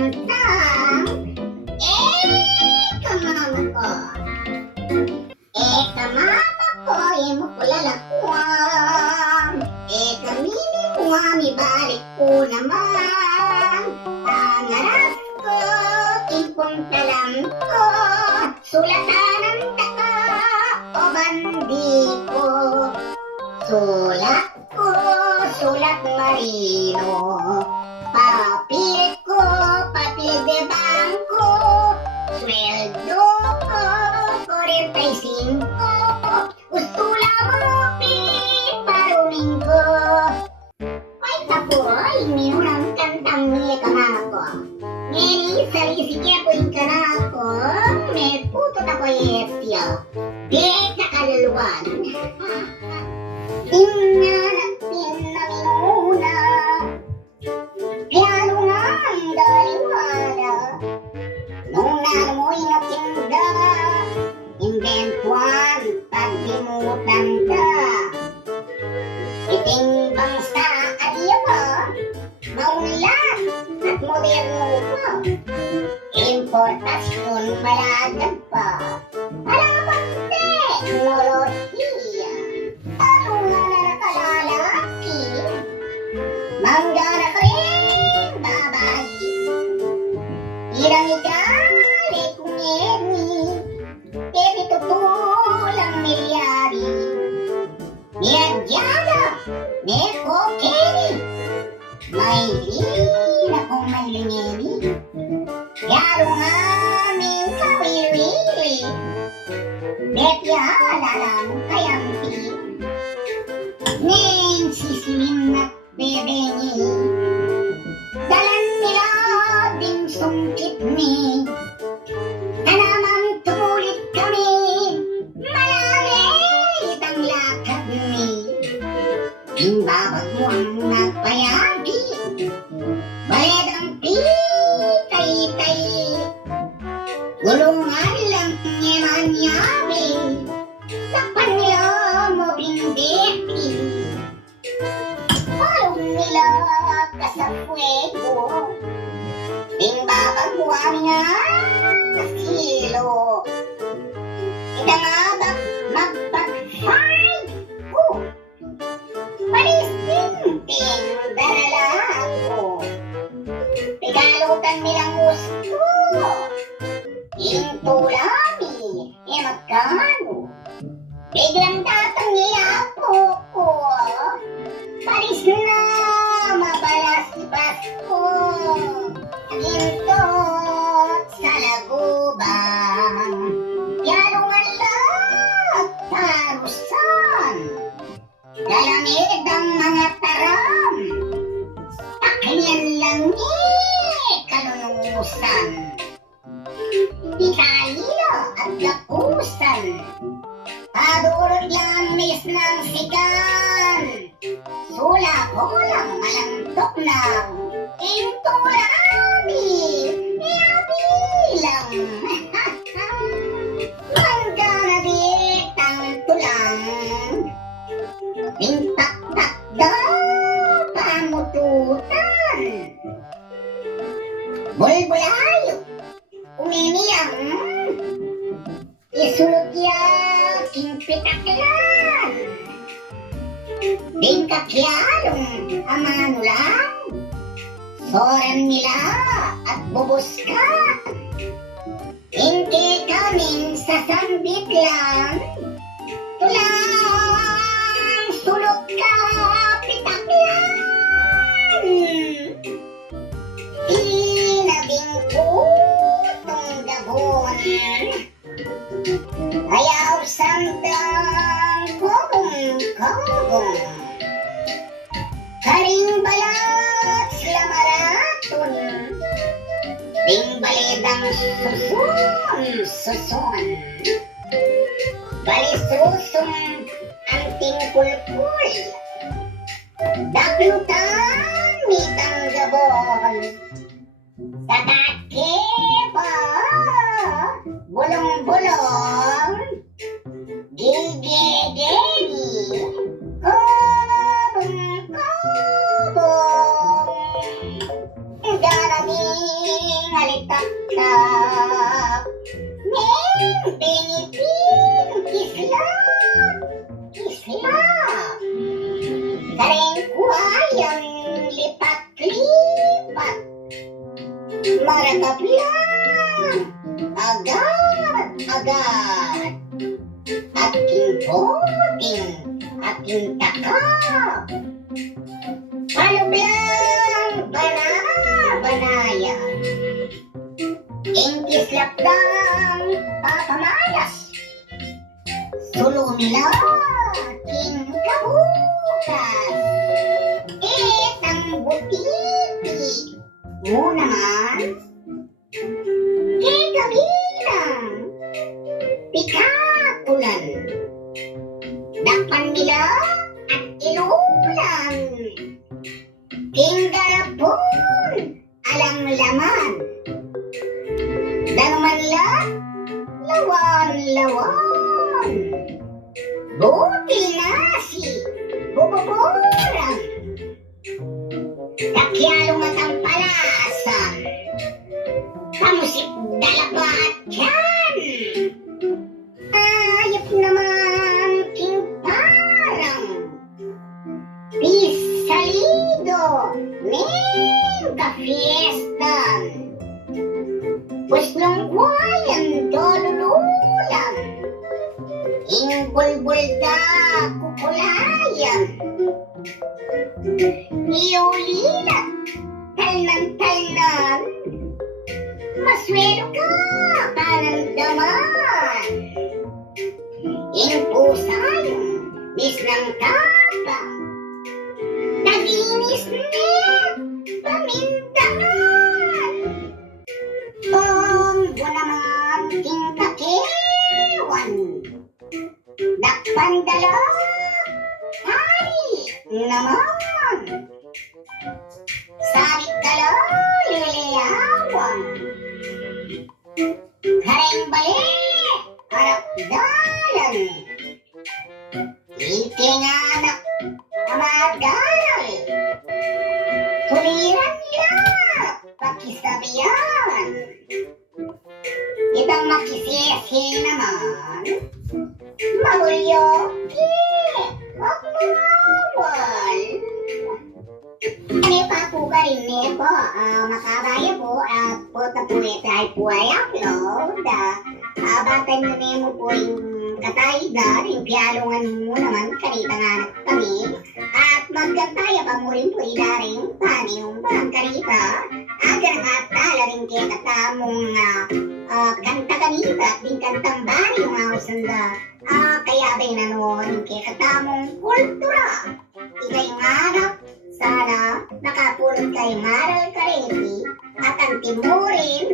tamtang. Kamama ko. Kamama ko, imo ko lalakwang. Kamini mo, ibalik ko naman. Pangarap ko, ipong talam ko. Sulatan ang taka o bandi ko. Sulat marino. Papel ko, papel de bangko. Sweldo ko, 45. Usula mo, paruming ko. Ay, tapoy, minunang kantang niya ka na ako. Ngeni, salisikya po yung ka na ako. May puto na ko yetyo. Di ka kaluluwan. Tinanapin na minuna. Kaya nga ang daliwala. Nung namoy na tinda, inventuan pagdimutan ka. Itimbang sa kaliya ba, maunlad at moderno pa. Importasyon malagad pa. Alam teknolohiya. Ano nga na nakalalaki? Manggana ka rin, babae. Irang ikali kung yeni. Pepe tutulang milyari. Niyadyada, may kokeni. May hina kung may lingeni. Yaro nga aming kawili-wili. Betyala lang kayang tiin. Ning sisilim na bebengi. Dalan nila ding sungkit ni. Tanaman tulit kami. Malalit ang lakad ni. Imbabag mo ang nagpayagi. Baled ang pitay-tay. Gulungan lang nyeman-yabi. Takpan nila mo bindeti. Palong nila ka sa fuego. Imbabag mo ang nga silo. Ika nga ba magpag-fight? Palis-ting-ting daralaan ko. Pigalutan nilang gusto. Intulami, magkano? Biglang datang niyapo ko. Palis na, mabalas-bas ko. Gintot sa laguban. Yalungan lang, tarusan. Lalamig ang mga taram. Takyan lang kalunusan. Italilo at lapusan. Padurot lang mis ng sigan. Sula-hulang malantok ng intulami. Iyabilang. Manggana di tulang. Pintak-tak daw pamututan. Bulbulayo. Uminiyang. Isulot yaking pitaklan. Bingkakyalong amanulang. Soran nila at bubuska. Hindi kaming sasambit lang. Tulang sulot ka pitaklan. Tinabing putong gabon. Ayaw sandang kogong-kogong. Karing balat sila maraton. Bingbalidang susun. Balisusong anting pulpul. Daklutan mitang gabon. Sa kake pa. Bulong-bulong. Gigi-gigi. Kobong-kobong. Darami nagaplang agad-agad at kinpoting aking takap. Palublang banayan, ingkislap ng papamalas, sulumila king kabukas, ang butiti mo naman, kagabilang pikakulan, dakpan nila at ilulan, tinggarapon alang laman, danumanla lawan, buti nasi bububurang, kakyalo matang palasan, pamusik dalaba at tiyan, ayop naman king parang pisalido ning kafiestan, puslong kwayan dolululan, ing bulbul da kukulayan, iulilat talnan, maswelo ka panandaman, ing pusayong misnang tapang, naginis net pamindangan, buwan naman king kakewan, dakpan dalak hari naman, sarit dala liliyawan, kareng bali harap dalan, iting anak amagaral, tuliran nila pakisabihan, ibang makisisi naman, mahulyo wag mawawal. Ano pa po ka rin po, makabaya po, po na po ay po ay upload. Batan nyo na mo po yung katayda, yung piyalungan mo naman, karita nga kami. At magkataya pa mo rin po idaring paniyong karita. Agar nga tala rin kaya katamong kanta kanita at din kantang bari yung ausanda. Kaya ba'y nanonood kaya katamong kultura. Ikay harap, sana nakapulot kayong aral kareti at ang timurin